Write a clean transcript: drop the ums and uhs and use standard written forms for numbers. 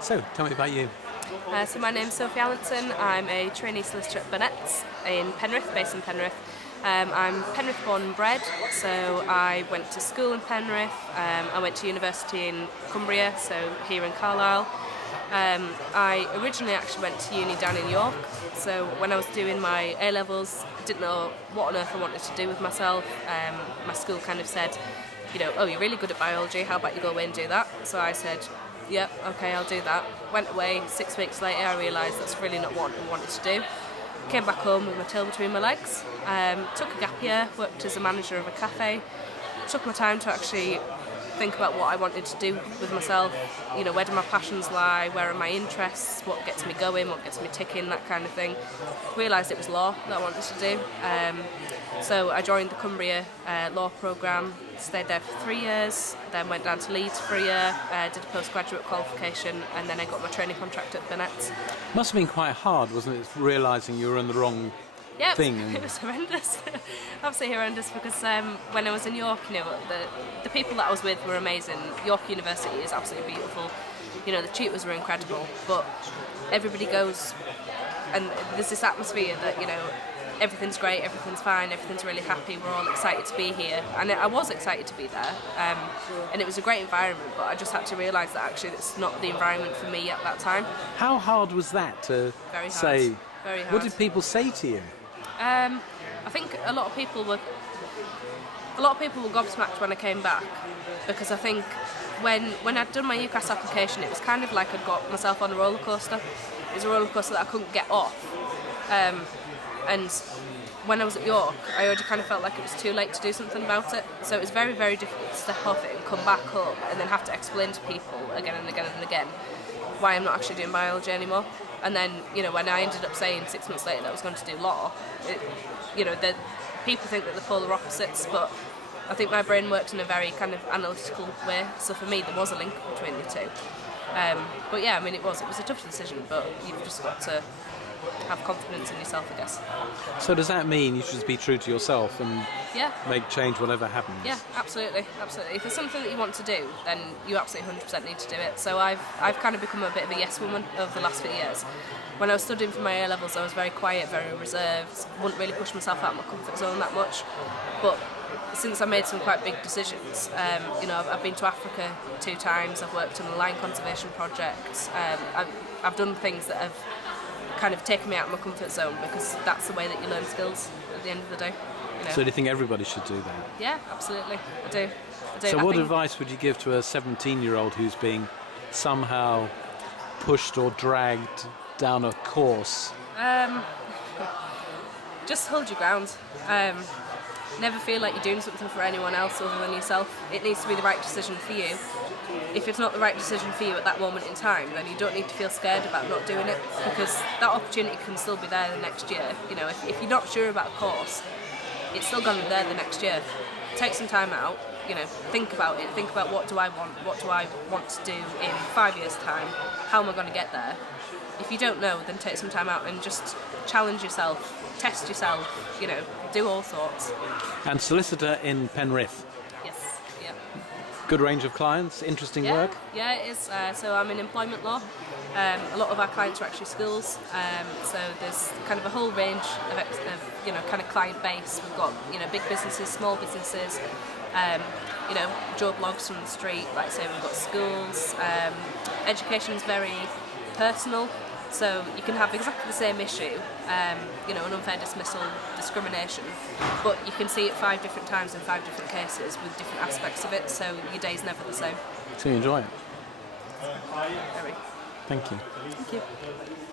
So, tell me about you. So my name's Sophie. I'm a trainee solicitor at Burnett's in Penrith, based in Penrith. I'm Penrith born and bred, so I went to school in Penrith. I went to university in Cumbria, so here in Carlisle. I originally actually went to uni down in York, so when I was doing my A-levels, I didn't know what on earth I wanted to do with myself. My school kind of said, oh, you're really good at biology, how about you go away and do that? So I said, yep, okay, I'll do that. Went away, 6 weeks later I realised that's really not what I wanted to do. Came back home with my tail between my legs, took a gap year, worked as a manager of a cafe, took my time to actually think about what I wanted to do with myself, where do my passions lie, where are my interests, what gets me going, what gets me ticking, that kind of thing. Realised it was law that I wanted to do. So I joined the Cumbria law programme, stayed there for 3 years, then went down to Leeds for a year, did a postgraduate qualification, and then I got my training contract at Burnett's. Must have been quite hard, wasn't it, realising you were in the wrong thing? It was horrendous. Absolutely horrendous, because when I was in York, the people that I was with were amazing. York University is absolutely beautiful. The tutors were incredible, but everybody goes, and there's this atmosphere that, everything's great, everything's fine, everything's really happy, we're all excited to be here. And I was excited to be there, and it was a great environment, but I just had to realise that actually it's not the environment for me at that time. How hard was that to say? Very hard. What did people say to you? I think a lot of people were gobsmacked when I came back, because I think when I'd done my UCAS application, it was kind of like I'd got myself on a roller coaster. It was a roller coaster that I couldn't get off. And when I was at York, I already kind of felt like it was too late to do something about it. So it was very, very difficult to step off it and come back home and then have to explain to people again and again and again why I'm not actually doing biology anymore. And then, when I ended up saying 6 months later that I was going to do law, the people think that they're polar opposites, but I think my brain works in a very kind of analytical way. So for me, there was a link between the two. But yeah, it was a tough decision, but you've just got to have confidence in yourself, I guess. So does that mean you should just be true to yourself and make change whatever happens? Yeah, absolutely. If there's something that you want to do, then you absolutely 100% need to do it. So I've kind of become a bit of a yes woman over the last few years. When I was studying for my A-levels, I was very quiet, very reserved, wouldn't really push myself out of my comfort zone that much. But since I made some quite big decisions, I've been to Africa 2 times, I've worked on a lion conservation project, I've done things that have kind of taken me out of my comfort zone, because that's the way that you learn skills at the end of the day. So do you think everybody should do that? Yeah, absolutely. I do. So what advice would you give to a 17-year-old who's being somehow pushed or dragged down a course? Just hold your ground. Never feel like you're doing something for anyone else other than yourself. It needs to be the right decision for you. If it's not the right decision for you at that moment in time, then you don't need to feel scared about not doing it, because that opportunity can still be there the next year. If you're not sure about a course, it's still going to be there the next year. Take some time out, think about it, think about what do I want to do in 5 years' time, how am I going to get there? If you don't know, then take some time out and just challenge yourself, test yourself, do all sorts. And solicitor in Penrith? Yes, yeah. Good range of clients, interesting work? Yeah, it is. So I'm in employment law. A lot of our clients are actually schools, so there's kind of a whole range of kind of client base. We've got big businesses, small businesses, job logs from the street. Like I say, we've got schools. Education is very personal, so you can have exactly the same issue, an unfair dismissal, discrimination, but you can see it 5 different times in 5 different cases with different aspects of it. So your day's never the same. So you enjoy it? Very. Thank you. Thank you.